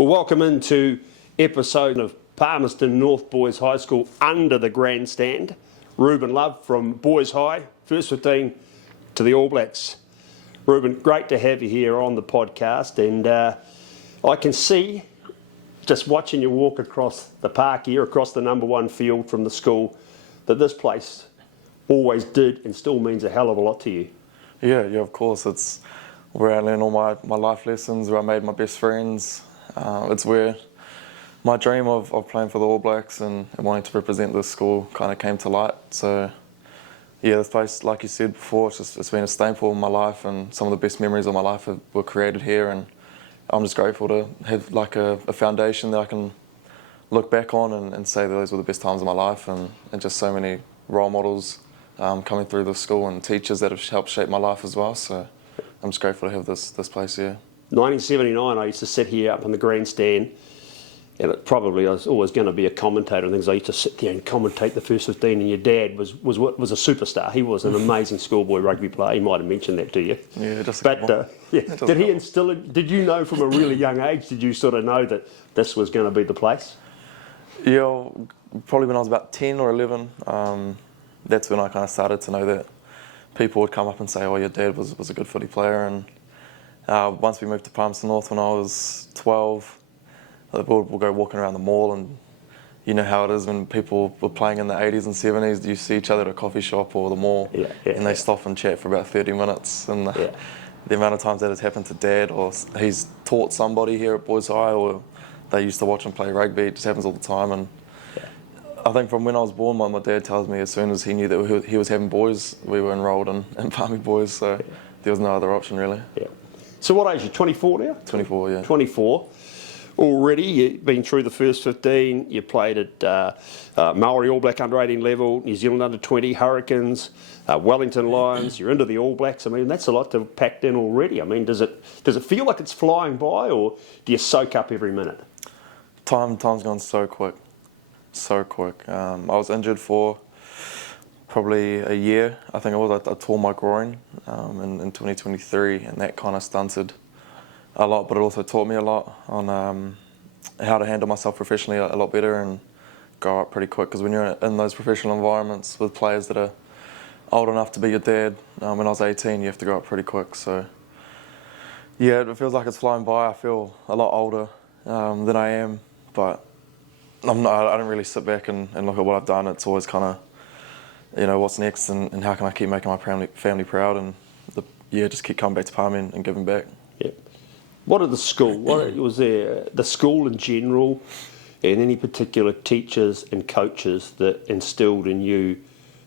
Well, welcome into episode of Palmerston North Boys High School Under the Grandstand. Ruben Love from Boys High, first 15 to the All Blacks. Ruben, great to have you here on the podcast, and I can see, just watching you walk across the park here, across the number one field from the school, that this place always did and still means a hell of a lot to you. Yeah, of course. It's where I learned all my life lessons, where I made my best friends. It's where my dream of playing for the All Blacks and wanting to represent this school kind of came to light. So, yeah, this place, like you said before, it's been a staple in my life, and some of the best memories of my life were created here. And I'm just grateful to have like a foundation that I can look back on and say that those were the best times of my life, and just so many role models coming through the school and teachers that have helped shape my life as well. So I'm just grateful to have this place here. 1979, I used to sit here up in the grandstand, and it probably I was always going to be a commentator and things. I used to sit there and commentate the first 15, and your dad was a superstar. He was an amazing schoolboy rugby player. He might have mentioned that to you. Yeah, just but did he instill it? Did you know from a really young age? Did you sort of know that this was going to be the place? Yeah, probably when I was about 10 or 11. That's when I kind of started to know that people would come up and say, "Oh, your dad was a good footy player." And once we moved to Palmerston North when I was 12, we'll go walking around the mall, and you know how it is when people were playing in the 80s and 70s. You see each other at a coffee shop or the mall, and they stop and chat for about 30 minutes. And the amount of times that has happened to Dad, or he's taught somebody here at Boys High, or they used to watch him play rugby. It just happens all the time. And I think from when I was born, my dad tells me as soon as he knew that he was having boys, we were enrolled in Palmy Boys, so there was no other option really. Yeah. So what age are you, 24 now? 24, yeah. 24. Already, you've been through the first 15, you played at Maori All Black under 18 level, New Zealand under 20, Hurricanes, Wellington Lions, you're into the All Blacks. I mean, that's a lot to have packed in already. I mean, does it feel like it's flying by, or do you soak up every minute? Time's gone so quick. So quick. I was injured for probably a year. I think it was. I tore my groin in 2023, and that kind of stunted a lot, but it also taught me a lot on how to handle myself professionally a lot better and grow up pretty quick, because when you're in those professional environments with players that are old enough to be your dad, when I was 18, you have to grow up pretty quick. So yeah, it feels like it's flying by. I feel a lot older than I am, but I don't really sit back and look at what I've done. It's always kind of, what's next, and how can I keep making my family proud, and just keep coming back to Palmy and giving back. Yeah. What of the school? What was there? The school in general, and any particular teachers and coaches that instilled in you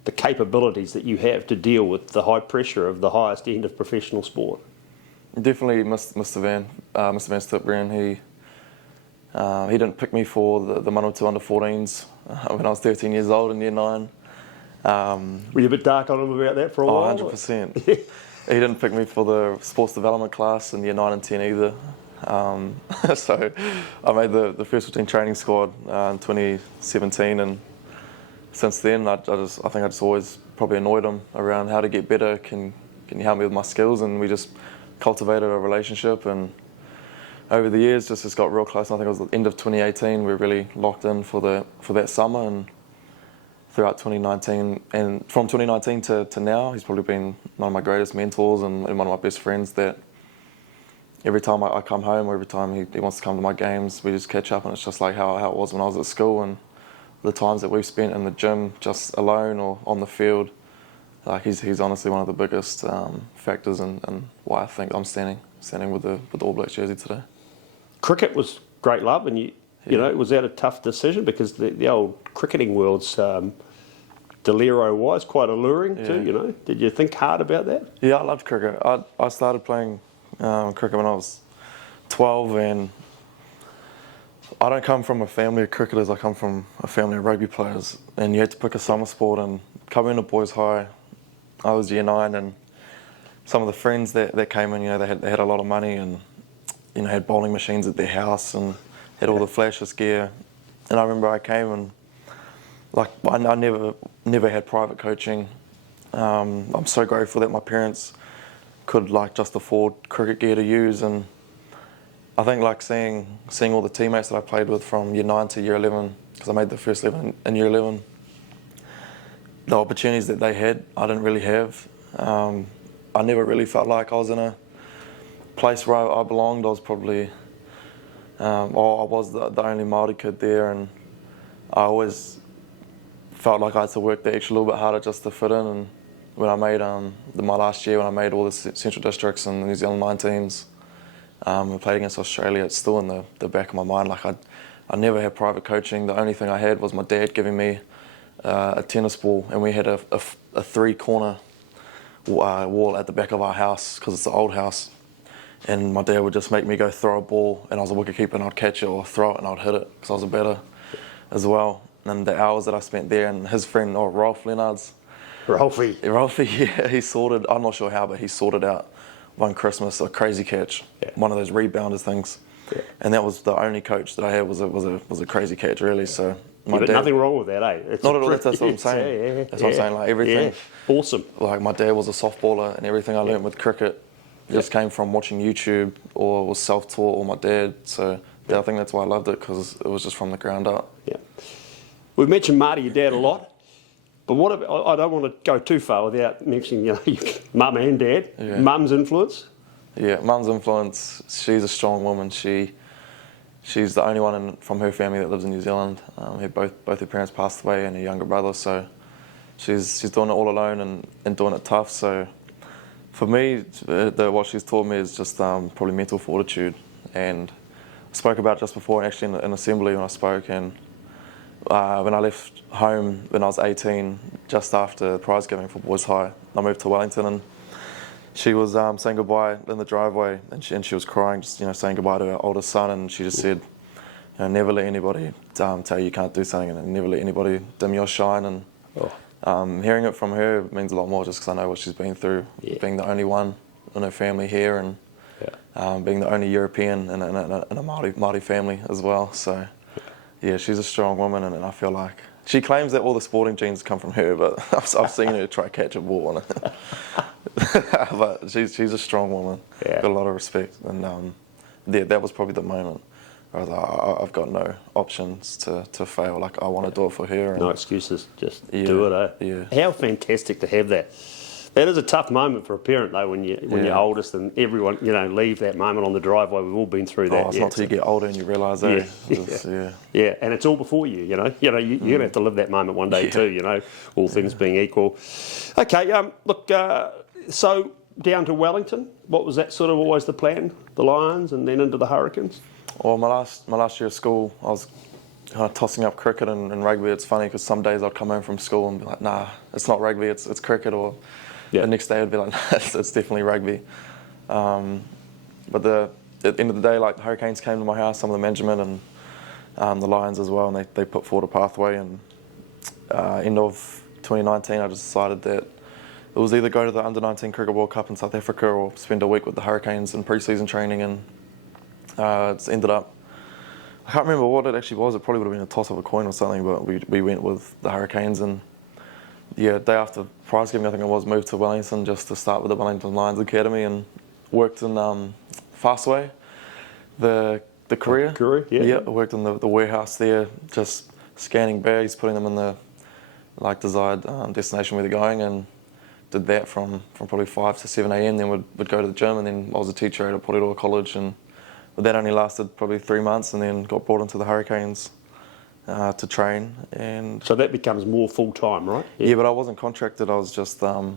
the capabilities that you have to deal with the high pressure of the highest end of professional sport? Definitely Mr. Van Stipgren. He didn't pick me for the Manawatu under 14s when I was 13 years old in year 9. Were you a bit dark on him about that for a while? 100%. He didn't pick me for the sports development class in year 9 and 10 either. So I made the first 15 training squad in 2017, and since then I think I just always probably annoyed him around how to get better. Can you help me with my skills? And we just cultivated a relationship, and over the years just got real close. And I think it was the end of 2018 we really locked in for that summer, and throughout 2019, and from 2019 to now, he's probably been one of my greatest mentors and one of my best friends, that every time I come home, or every time he wants to come to my games, we just catch up, and it's just like how it was when I was at school, and the times that we've spent in the gym just alone or on the field. Like he's honestly one of the biggest factors in why I think I'm standing with the All Blacks jersey today. Cricket was great love, and was that a tough decision? Because the old cricketing world's Deliro-wise quite alluring too, Did you think hard about that? Yeah, I loved cricket. I started playing cricket when I was 12, and I don't come from a family of cricketers. I come from a family of rugby players, and you had to pick a summer sport. And coming into Boys High, I was year 9, and some of the friends that came in, they had a lot of money, and had bowling machines at their house and had all the flashiest gear. And I remember I came, and I never had private coaching. I'm so grateful that my parents could just afford cricket gear to use, and I think like seeing all the teammates that I played with from year 9 to year 11, because I made the first 11 in year 11, the opportunities that they had, I didn't really have. I never really felt like I was in a place where I belonged. I was probably, I was the only Māori kid there, and I always felt like I had to work the extra little bit harder just to fit in. And when I made my last year, when I made all the central districts and the New Zealand 9 teams, and played against Australia, it's still in the back of my mind. Like I never had private coaching. The only thing I had was my dad giving me a tennis ball, and we had a 3-corner wall at the back of our house because it's an old house. And my dad would just make me go throw a ball, and I was a wicketkeeper, and I'd catch it or throw it and I'd hit it because I was a batter as well. And the hours that I spent there, and his friend, Ralph Leonard's. Ralphie, yeah, he sorted, I'm not sure how, but he sorted out one Christmas a crazy catch, one of those rebounders things. Yeah. And that was the only coach that I had was a crazy catch, really. So my but dad, nothing wrong with that, eh? It's not at all. That's what I'm saying. That's what I'm saying. Like everything. Yeah. Awesome. Like my dad was a softballer, and everything I learned with cricket just came from watching YouTube or was self-taught or my dad. So I think that's why I loved it, because it was just from the ground up. Yeah. We've mentioned Marty, your dad, a lot. But what about, I don't want to go too far without mentioning, your mum and dad. Yeah. Mum's influence? Yeah, mum's influence. She's a strong woman. She's the only one from her family that lives in New Zealand. Both her parents passed away, and her younger brother. So she's doing it all alone and doing it tough. So for me, what she's taught me is just probably mental fortitude. And I spoke about it just before, actually in assembly when I spoke. And when I left home when I was 18, just after prize giving for Boys High, I moved to Wellington, and she was saying goodbye in the driveway, and she was crying, just saying goodbye to her oldest son, and she just said, never let anybody tell you you can't do something, and never let anybody dim your shine. And hearing it from her means a lot more, just because I know what she's been through, being the only one in her family here, and being the only European in a Māori family as well. So. Yeah, she's a strong woman, and I feel like she claims that all the sporting genes come from her, but I've seen her try to catch a ball. But she's a strong woman. Yeah. Got a lot of respect, and that was probably the moment where I was like, I've got no options to fail. Like I want to do it for her. And no excuses, just do it. Yeah. How fantastic to have that. That is a tough moment for a parent, though, when you're oldest and everyone, leave that moment on the driveway. We've all been through that. It's not till you get older and you realise that. Yeah, and it's all before you. You're gonna have to live that moment one day too. All things being equal. Okay, look. So down to Wellington. What was that sort of always the plan? The Lions, and then into the Hurricanes. Well, my last year of school, I was kind of tossing up cricket and rugby. It's funny because some days I'd come home from school and be like, nah, it's not rugby. It's cricket. Or the next day I'd be like, nah, it's definitely rugby. But at the end of the day, like the Hurricanes came to my house, some of the management and the Lions as well, and they put forward a pathway. And end of 2019, I just decided that it was either go to the Under 19 Cricket World Cup in South Africa or spend a week with the Hurricanes in pre-season training. And it's ended up, I can't remember what it actually was. It probably would have been a toss of a coin or something, but we went with the Hurricanes. And day after prize giving, I think it was, moved to Wellington just to start with the Wellington Lions Academy, and worked in Fastway, the courier. Yeah, I worked in the warehouse there, just scanning bags, putting them in the desired destination where they're going, and did that from probably 5 to 7 a.m. Then would go to the gym, and then I was a teacher at Porirua College, but that only lasted probably 3 months, and then got brought into the Hurricanes to train. And so that becomes more full-time, right? Yeah, but I wasn't contracted. I was just, I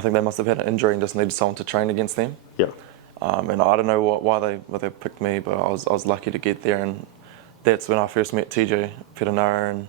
think they must have had an injury and just needed someone to train against them. Yeah. And I don't know why they picked me, but I was lucky to get there, and that's when I first met TJ Perenara, and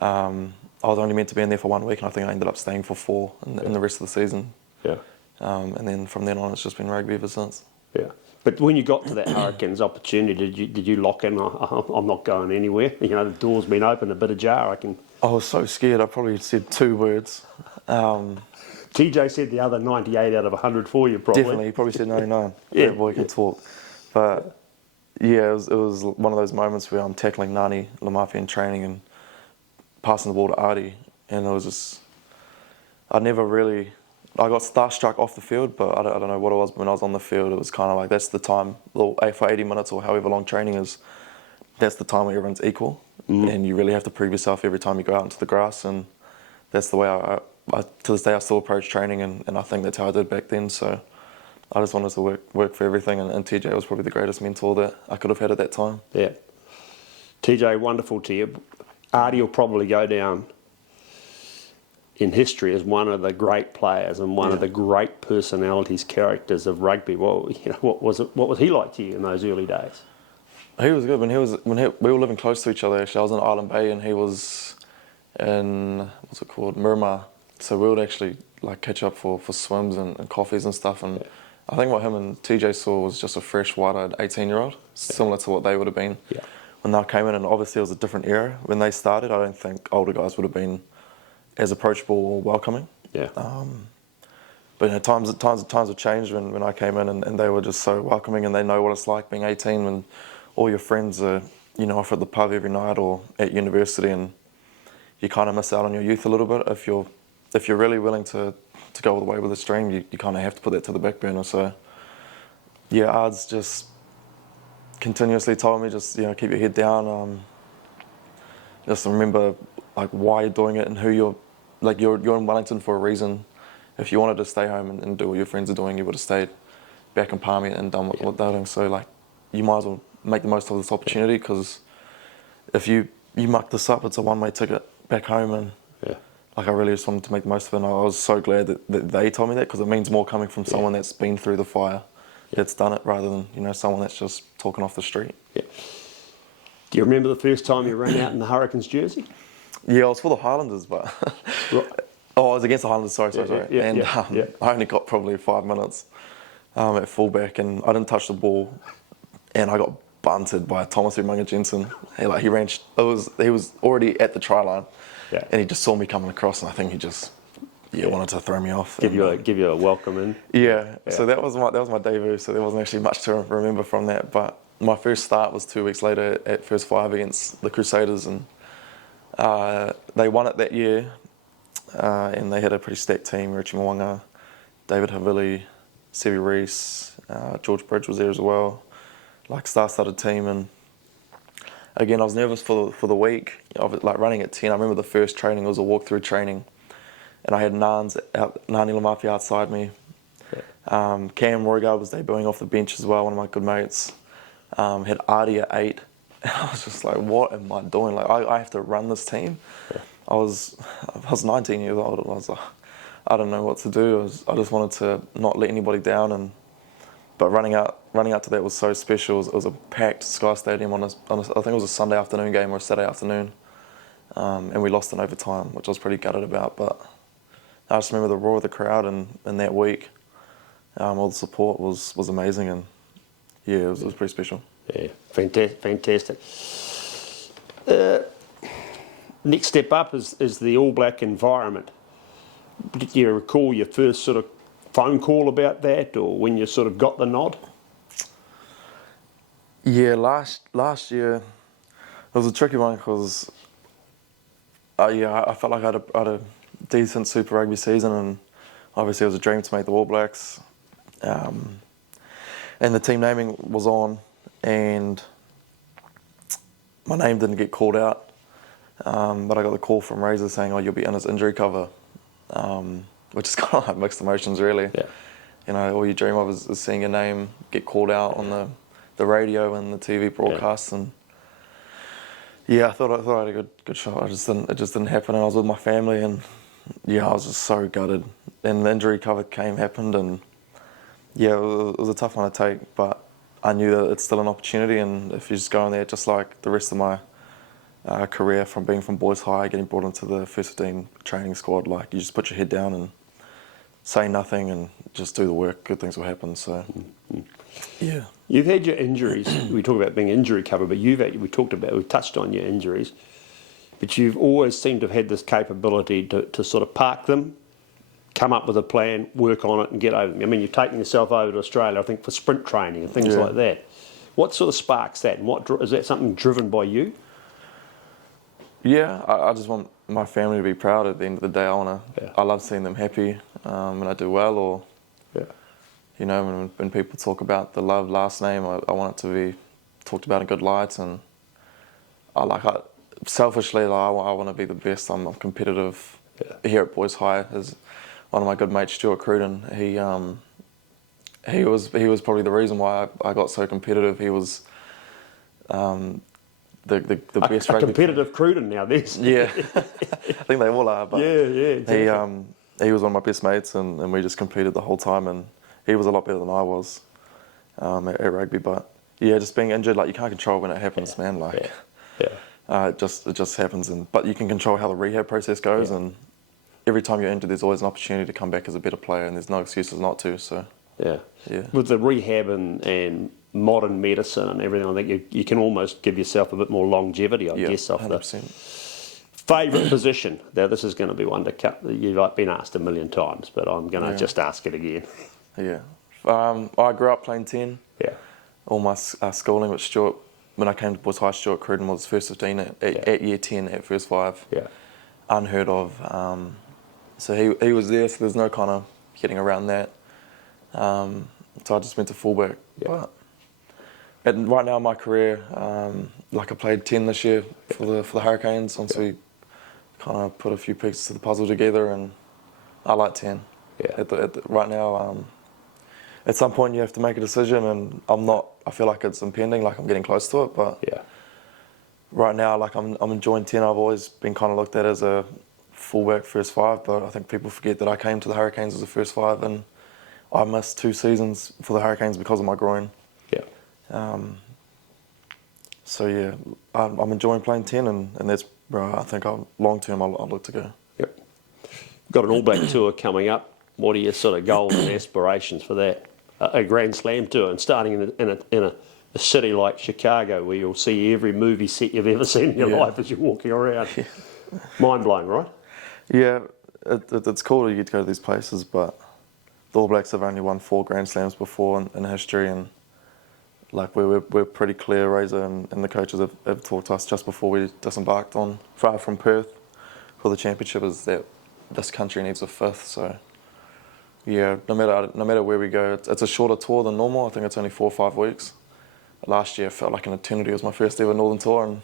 I was only meant to be in there for 1 week, and I think I ended up staying for 4 in the rest of the season. Yeah. And then from then on, it's just been rugby ever since. Yeah. But when you got to that Hurricanes opportunity, did you lock in? I'm not going anywhere. The door's been open, a bit ajar. I was so scared. I probably said 2 words. TJ said the other 98 out of 100 for you, probably. Definitely, he probably said 99. That boy can talk. But yeah, it was one of those moments where I'm tackling Nani Lamafi in training and passing the ball to Artie, and it was just, I never really I got starstruck off the field, but I don't know what it was. But when I was on the field, it was kind of like that's the time, for 80 minutes or however long training is, that's the time where everyone's equal. And you really have to prove yourself every time you go out into the grass. And that's the way I to this day, I still approach training, and I think that's how I did back then. So I just wanted to work for everything, and TJ was probably the greatest mentor that I could have had at that time. Yeah. TJ, wonderful to you. Artie will probably go down in history as one of the great players and one of the great personalities, characters of rugby. Well, what was he like to you in those early days? He was good. We were living close to each other. Actually, I was in Island Bay, and he was in Miramar. So we would actually like catch up for swims and coffees and stuff. And I think what him and TJ saw was just a fresh, wide-eyed 18-year-old, similar to what they would have been when they came in. And obviously, it was a different era when they started. I don't think older guys would have been as approachable or welcoming. Yeah. But times have changed when I came in, and they were just so welcoming, and they know what it's like being 18 when all your friends are off at the pub every night or at university, and you kind of miss out on your youth a little bit if you're really willing to go all the way with the stream. You kind of have to put that to the back burner. So yeah, Ards just continuously told me just keep your head down. Just remember like why you're doing it and who you're in Wellington for a reason. If you wanted to stay home and do what your friends are doing, you would have stayed back in Palmy and done what they're doing. So like you might as well make the most of this opportunity, because if you muck this up, it's a one-way ticket back home. And like I really just wanted to make the most of it, and I was so glad that they told me that, because it means more coming from someone that's been through the fire, that's done it, rather than someone that's just talking off the street. Yeah. Do you remember the first time you ran out in the Hurricanes jersey? Yeah, it was for the Highlanders, but I was against the Highlanders. Sorry. I only got probably 5 minutes at fullback, and I didn't touch the ball, and I got bunted by Thomas Umunga Jensen. He ran. He was already at the try line. Yeah. And he just saw me coming across, and I think he just wanted to throw me off. Give you a welcome in. Yeah. So that was my debut. So there wasn't actually much to remember from that. But my first start was 2 weeks later at first 5 against the Crusaders, and they won it that year. And they had a pretty stacked team: Richie Mwanga, David Havili, Sevi Reese, George Bridge was there as well. Like star-studded team. And again, I was nervous for the week of it, like running at 10. I remember the first training was a walk-through training, and I had Nani Lamafi outside me. Yeah. Cam Roygaard was debuting off the bench as well, one of my good mates. Had Artie at 8, and I was just like, what am I doing? Like, I have to run this team. Yeah. I was 19 years old, and I was like, I don't know what to do. I just wanted to not let anybody down, but running out to that was so special. It was a packed Sky Stadium on I think it was a Sunday afternoon game or a Saturday afternoon, and we lost in overtime, which I was pretty gutted about. But I just remember the roar of the crowd, and that week, all the support was amazing, and it was pretty special. Yeah, fantastic. Next step up is the All Black environment. Did you recall your first sort of phone call about that, or when you sort of got the nod? Yeah, last year it was a tricky one, because I felt like I had a decent Super Rugby season, and obviously it was a dream to make the All Blacks. And the team naming was on, and my name didn't get called out, but I got the call from Razor saying, you'll be in his injury cover. Which is kind of like mixed emotions, really. Yeah. All you dream of is seeing your name get called out on the radio and the TV broadcasts, and I thought I had a good shot. It just didn't happen, and I was with my family, and I was just so gutted. And the injury cover happened, and it was a tough one to take, but I knew that it's still an opportunity, and if you just go in there, just like the rest of my career, from being from boys high, getting brought into the first 15 training squad, like you just put your head down and say nothing and just do the work, good things will happen. So yeah. You've had your injuries. We talk about being injury cover, but we've touched on your injuries, but you've always seemed to have had this capability to sort of park them, come up with a plan, work on it and get over them. I mean, you've taken yourself over to Australia, I think, for sprint training and things like that. What sort of sparks that, and is that something driven by you? Yeah, I just want my family to be proud. At the end of the day, I love seeing them happy when I do well, or you know, when people talk about the Love last name, I want it to be talked about in good lights, and selfishly, I want to be the best. I'm competitive. Here at Boys High, is one of my good mates, Stuart Cruden. He was probably the reason why I got so competitive. He was the best a rugby competitive Cruden now. This yeah, I think they all are. But exactly. he was one of my best mates, and we just competed the whole time. And he was a lot better than I was at rugby. But yeah, just being injured, like you can't control when it happens, man. Like it just happens. But you can control how the rehab process goes. And every time you're injured, there's always an opportunity to come back as a better player, and there's no excuses not to. So yeah. With the rehab and modern medicine and everything, I think you can almost give yourself a bit more longevity, I guess, off 100%. The favourite position. Now, this is going to be one to cut. You've been asked a million times, but I'm going to just ask it again. Yeah. I grew up playing 10. Yeah. All my schooling with Stuart, when I came to Boys High, Stuart Cruden was first 15 at year 10 at first 5. Yeah. Unheard of. So he was there, so there's no kind of getting around that. So I just went to fullback. Yeah. And right now in my career, I played 10 this year for the Hurricanes. Once we kind of put a few pieces of the puzzle together, and I like 10. Yeah. Right now, at some point you have to make a decision, and I feel like it's impending, like I'm getting close to it. But right now, like I'm enjoying 10. I've always been kind of looked at as a fullback first 5, but I think people forget that I came to the Hurricanes as a first 5, and I missed 2 seasons for the Hurricanes because of my groin. So yeah, I'm enjoying playing 10, and that's where I think long term I'll look to go. Yep. Got an All Black tour coming up. What are your sort of goals and aspirations for that? A Grand Slam tour, and starting in a city like Chicago, where you'll see every movie set you've ever seen in your life as you're walking around. Yeah. Mind blowing, right? Yeah, it's cool to get to go to these places, but the All Blacks have only won 4 Grand Slams before in history, and like we're pretty clear. Razor and the coaches have talked to us just before we disembarked from Perth for the championship, is that this country needs a 5th. So yeah, no matter where we go, it's a shorter tour than normal. I think it's only 4 or 5 weeks. Last year it felt like an eternity. It was my first ever Northern tour, and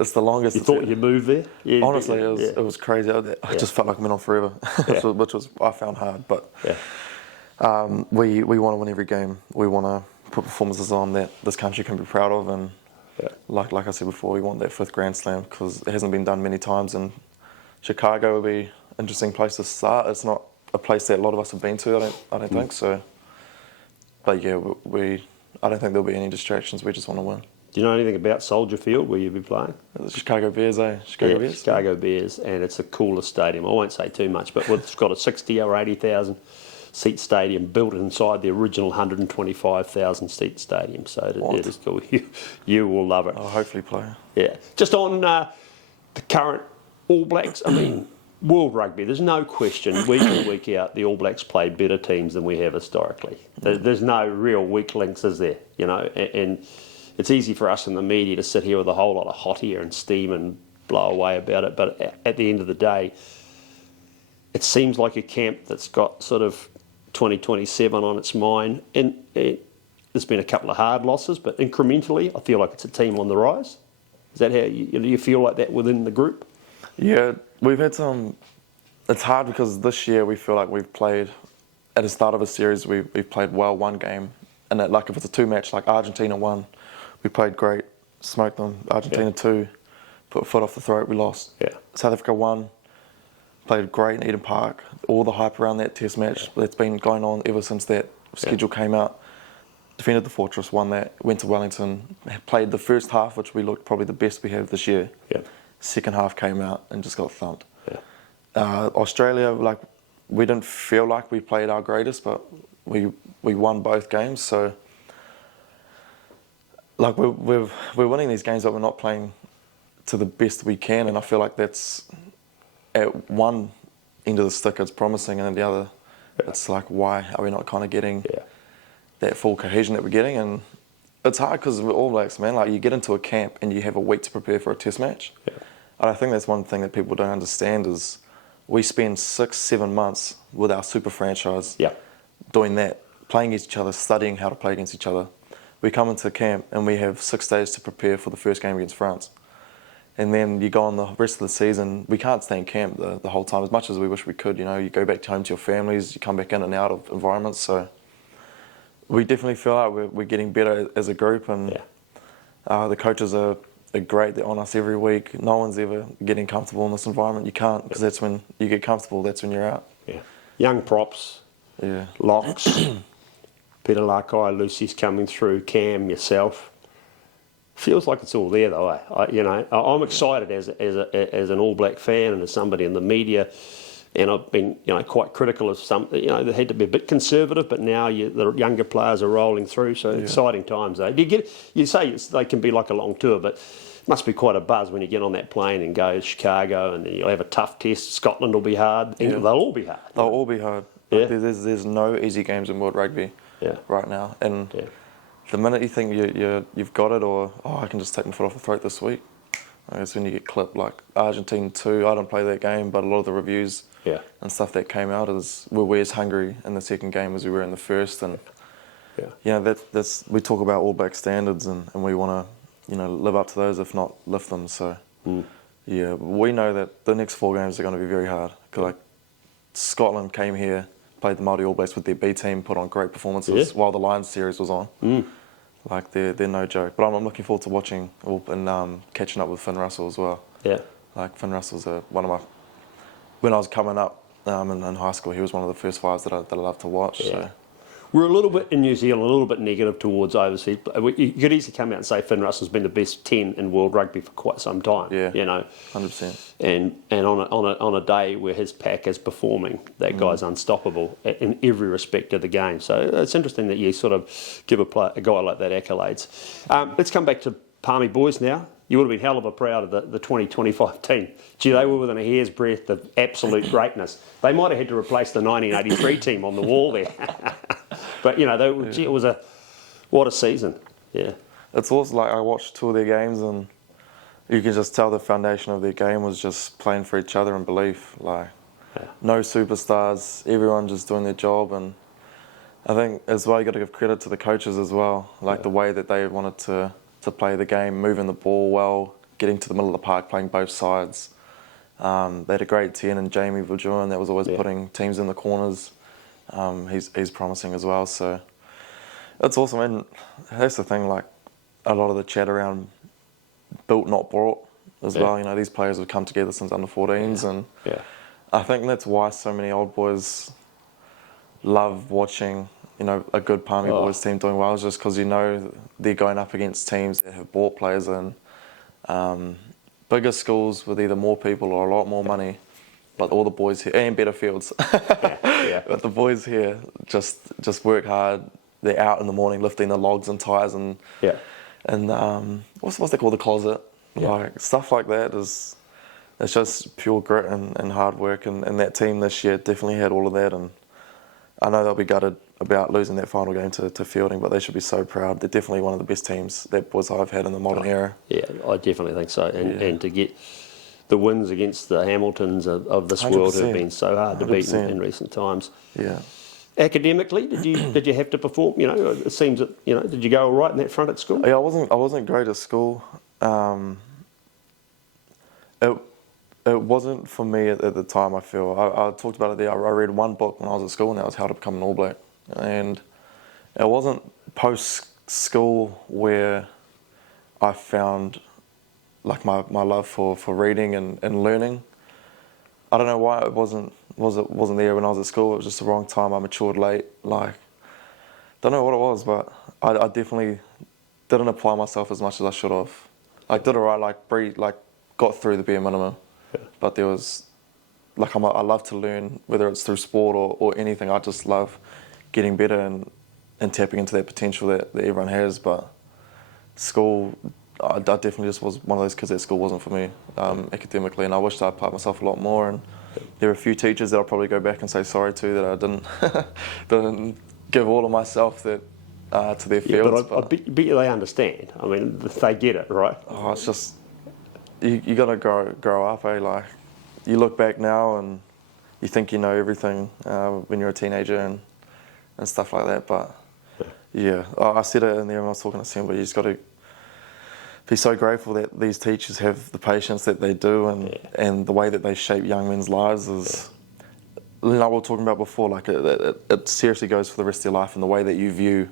it's the longest. You thought you'd move there? Yeah, honestly, it was crazy. I just felt like I went on forever, which was I found hard. But we want to win every game. We want to put performances on that this country can be proud of, and like I said before, we want that 5th Grand Slam, because it hasn't been done many times, and Chicago would be an interesting place to start. It's not a place that a lot of us have been to, I don't think so. But yeah, I don't think there'll be any distractions. We just want to win. Do you know anything about Soldier Field, where you'll be playing? The Chicago Bears, Bears? Chicago Bears, and it's the coolest stadium. I won't say too much, but it's got a 60 or 80,000 seat stadium built inside the original 125,000 seat stadium. So it is cool. You will love it. I'll hopefully play. Yeah. Just on the current All Blacks, I mean, world rugby, there's no question, week in, week out, the All Blacks play better teams than we have historically. There's no real weak links, is there? You know, and it's easy for us in the media to sit here with a whole lot of hot air and steam and blow away about it, but at the end of the day, it seems like a camp that's got sort of 2027 on its mind, and there's been a couple of hard losses, but incrementally I feel like it's a team on the rise. Is that how you feel like that within the group? Yeah, we've had some. It's hard because this year we feel like we've played at the start of a series. We've played well one game, and that, like if it's a 2-match, like Argentina won, we played great, smoked them. Argentina 2, put a foot off the throat, we lost. South Africa 1. Played great in Eden Park. All the hype around that test match that's been going on ever since that schedule came out. Defended the Fortress, won that, went to Wellington, played the first half, which we looked probably the best we have this year. Second half came out and just got thumped. Australia, like we didn't feel like we played our greatest, but we won both games. So like we're winning these games, but we're not playing to the best we can, and I feel like that's. At one end of the stick, it's promising, and at the other, it's like, why are we not kind of getting that full cohesion that we're getting? And it's hard because we're All Blacks, man. Like you get into a camp and you have a week to prepare for a test match, I think that's one thing that people don't understand is we spend 6-7 months with our super franchise Yeah. doing that, playing against each other, studying how to play against each other. We come into camp and we have 6 days to prepare for the first game against France. And then you go on the rest of the season, we can't stay in camp the whole time as much as we wish we could. You know, you go back home to your families, you come back in and out of environments. So we definitely feel like we're getting better as a group, and the coaches are great. They're on us every week. No one's ever getting comfortable in this environment. You can't, because that's when you get comfortable, that's when you're out. Yeah. Young props, Yeah. locks, Peter Larkai, Lucy's coming through, Cam, yourself. Feels like it's all there though. I'm excited as an All Black fan and as somebody in the media, and I've been quite critical of some. They had to be a bit conservative, but now the younger players are rolling through. So exciting times, though. You say they can be like a long tour, but it must be quite a buzz when you get on that plane and go to Chicago, and then you'll have a tough test. Scotland will be hard. England, they'll all be hard. They'll all be hard. Yeah. There's no easy games in world rugby right now, and the minute you think you've got it, or I can just take my foot off the throat this week, that's when you get clipped. Like Argentina 2, I didn't play that game, but a lot of the reviews and stuff that came out is we're as hungry in the second game as we were in the first, and that's we talk about All Black standards, and we want to live up to those, if not lift them. So we know that the next 4 games are going to be very hard. Like Scotland came here, played the Māori All Blacks with their B team, put on great performances while the Lions series was on. Like they're no joke. But I'm looking forward to watching and catching up with Finn Russell as well. Yeah. Like Finn Russell's one of my. When I was coming up in high school, he was one of the first 5s that I loved to watch. Yeah. So. We're a little bit in New Zealand, a little bit negative towards overseas. You could easily come out and say Finn Russell's been the best 10 in world rugby for quite some time. Yeah, 100%. And on a day where his pack is performing, that guy's unstoppable in every respect of the game. So it's interesting that you sort of give a guy like that accolades. Let's come back to Palmy Boys now. You would have been hell of a proud of the 2025 team. Gee, they were within a hair's breadth of absolute greatness. They might have had to replace the 1983 team on the wall there. But, it was what a season. Yeah. It's also like I watched 2 of their games, and you can just tell the foundation of their game was just playing for each other and belief. Like, no superstars, everyone just doing their job. And I think as well, you got to give credit to the coaches as well. Like the way that they wanted to play the game, moving the ball well, getting to the middle of the park, playing both sides. They had a great 10 in Jamie Viljoen that was always putting teams in the corners. He's promising as well, so it's awesome. And that's the thing, like a lot of the chat around built not brought as well. These players have come together since under 14s, and I think that's why so many old boys love watching a good Palmy Boys team doing well, is just because they're going up against teams that have bought players in bigger schools with either more people or a lot more money. But all the boys here, and better fields. But the boys here just work hard. They're out in the morning lifting the logs and tyres and what's they call the closet? Like stuff like that it's just pure grit and hard work. And that team this year definitely had all of that. And I know they'll be gutted about losing that final game to Fielding, but they should be so proud. They're definitely one of the best teams that boys I've had in the modern era. Yeah, I definitely think so. And to get the wins against the Hamiltons of this 100%. World have been so hard to beat in recent times. Yeah. Academically, did you have to perform? It seems that did you go all right in that front at school? Yeah, I wasn't great at school. It wasn't for me at the time. I feel I talked about it there. I read one book when I was at school, and that was How to Become an All Black. And it wasn't post school where I found like my love for reading and learning. I don't know why it wasn't there when I was at school. It was just the wrong time. I matured late. Like, don't know what it was, but I definitely didn't apply myself as much as I should have. Like, did alright, got through the bare minimum. But there was, I love to learn, whether it's through sport or anything. I just love getting better and tapping into that potential that everyone has. But school, I definitely just was one of those kids that school wasn't for me academically, and I wished I applied myself a lot more. And there are a few teachers that I'll probably go back and say sorry to that I didn't give all of myself to their fields. But I bet you they understand. I mean, they get it, right? Oh, it's just, you got to grow up, eh? Like, you look back now and you think you know everything when you're a teenager and stuff like that. But yeah, I said it in there when I was talking to Sam, but you just got to be so grateful that these teachers have the patience that they do, and the way that they shape young men's lives is, like we were talking about before, like it seriously goes for the rest of your life, and the way that you view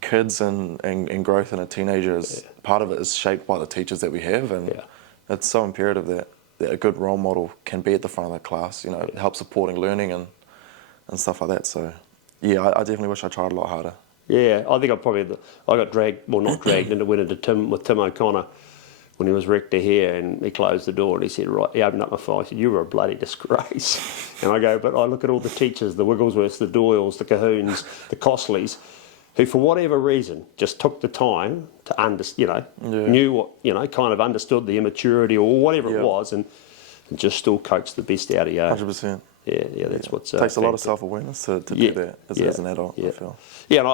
kids and growth in a teenager is part of it is shaped by the teachers that we have, and it's so imperative that a good role model can be at the front of the class, help supporting learning and stuff like that. So yeah, I definitely wish I tried a lot harder. Yeah, I think I got dragged, well, not dragged into, went into Tim O'Connor when he was rector here, and he closed the door and he said, right, he opened up my file, he said, you were a bloody disgrace. And I go, but I look at all the teachers, the Wigglesworths, the Doyles, the Cahoons, the Costleys, who for whatever reason just took the time to knew what, kind of understood the immaturity or whatever it was, and just still coached the best out of you. 100%. Yeah, that's what's... It takes a lot of self-awareness to do that as an adult, I feel. Yeah, and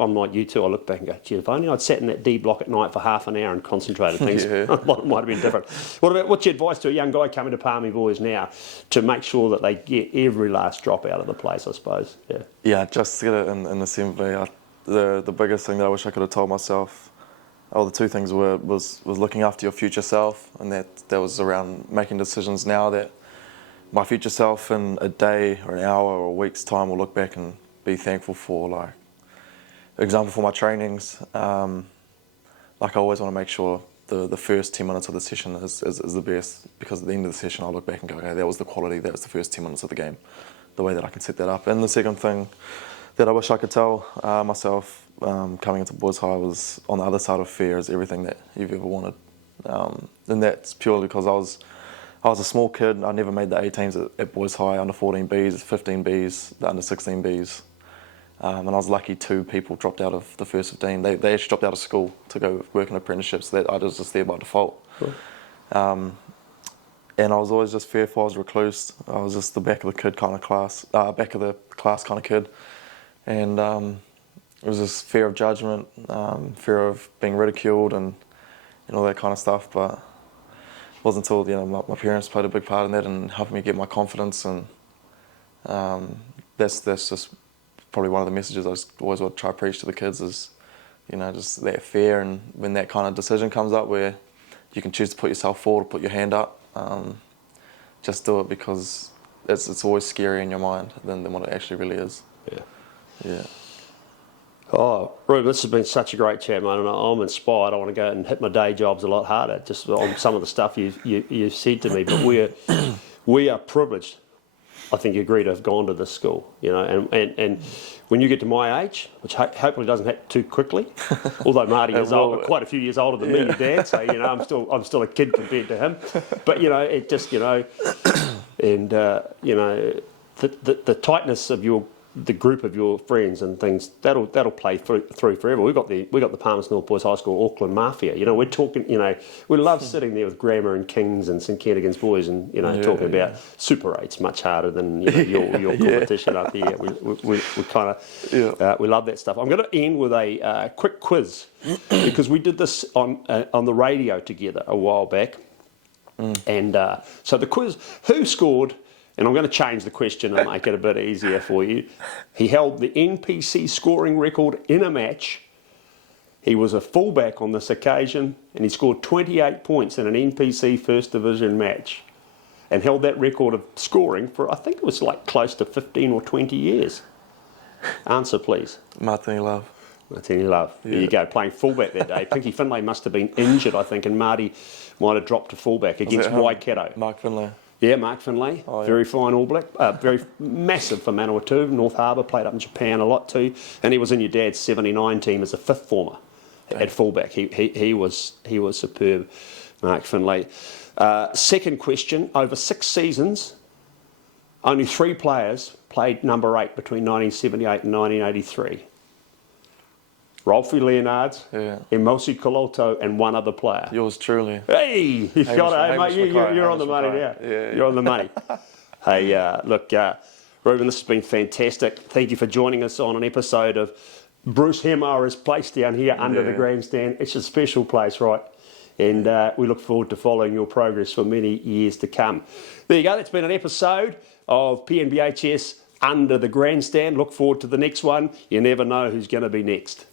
I'm like you too. I look back and go, gee, if only I'd sat in that D block at night for half an hour and concentrated, things might have been different. What's your advice to a young guy coming to Palmy Boys now to make sure that they get every last drop out of the place, I suppose? Yeah, just get it in assembly. The biggest thing that I wish I could have told myself, the two things was looking after your future self, and that was around making decisions now that my future self in a day or an hour or a week's time will look back and be thankful for. Like, example for my trainings, like I always want to make sure the first 10 minutes of the session is the best, because at the end of the session I'll look back and go, okay, that was the quality, that was the first 10 minutes of the game, the way that I can set that up. And the second thing that I wish I could tell myself coming into Boys High was, on the other side of fear is everything that you've ever wanted. And that's purely because I was a small kid. I never made the A-teams at Boys High, under 14Bs, 15Bs, the under 16Bs. And I was lucky 2 people dropped out of the first 15. They actually dropped out of school to go work in apprenticeships. So that I was just there by default. Cool. And I was always just fearful. I was recluse. I was just the back of the class kind of kid. And it was just fear of judgment, fear of being ridiculed and all that kind of stuff. But it wasn't until my parents played a big part in that and helping me get my confidence, and that's just probably one of the messages I always want to try to preach to the kids is, just that fear, and when that kind of decision comes up where you can choose to put yourself forward or put your hand up, just do it, because it's always scarier in your mind than what it actually really is. Yeah. Oh, Ruben, this has been such a great chat, mate, and I'm inspired. I want to go and hit my day jobs a lot harder, just on some of the stuff you've said to me. But we are privileged, I think you agree, to have gone to this school, and when you get to my age, which hopefully doesn't happen too quickly, although Marty is quite a few years older than me, your dad, so I'm still a kid compared to him. But it just and the tightness of the group of your friends and things, that'll play through forever. We got the Palmerston Old Boys High School Auckland Mafia. We're talking. We love sitting there with Grammar and Kings and St Kentigern's boys and talking about Super 8's much harder than your competition up here. We kind of we love that stuff. I'm going to end with a quick quiz, because we did this on the radio together a while back, and so the quiz: who scored? And I'm going to change the question and make it a bit easier for you. He held the NPC scoring record in a match. He was a fullback on this occasion, and he scored 28 points in an NPC First Division match, and held that record of scoring for, I think it was like close to 15 or 20 years. Answer, please. Martini Love. Martini Love. There you go, playing fullback that day. Pinky Finlay must have been injured, I think, and Marty might have dropped to fullback against Waikato. Mark Finlay. Yeah, Mark Finlay, very fine All Black, very massive for Manawatu. North Harbour, played up in Japan a lot too, and he was in your dad's '79 team as a fifth former at fullback. He was superb, Mark Finlay. Second question: over 6 seasons, only 3 players played number 8 between 1978 and 1983. Rolfie Leonards, Emilsi Koloto, and one other player. Yours truly. Hey, you got it, mate. You're on the money now. You're on the money. Hey, look, Ruben, this has been fantastic. Thank you for joining us on an episode of Bruce Hemmer's place down here under the grandstand. It's a special place, right? and we look forward to following your progress for many years to come. There you go, that's been an episode of PNBHS Under the Grandstand. Look forward to the next one. You never know who's going to be next.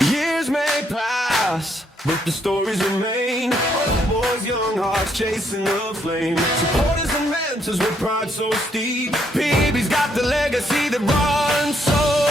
Years may pass, but the stories remain. Old boys, young hearts chasing the flame. Supporters and mentors with pride so steep. PB's got the legacy that runs so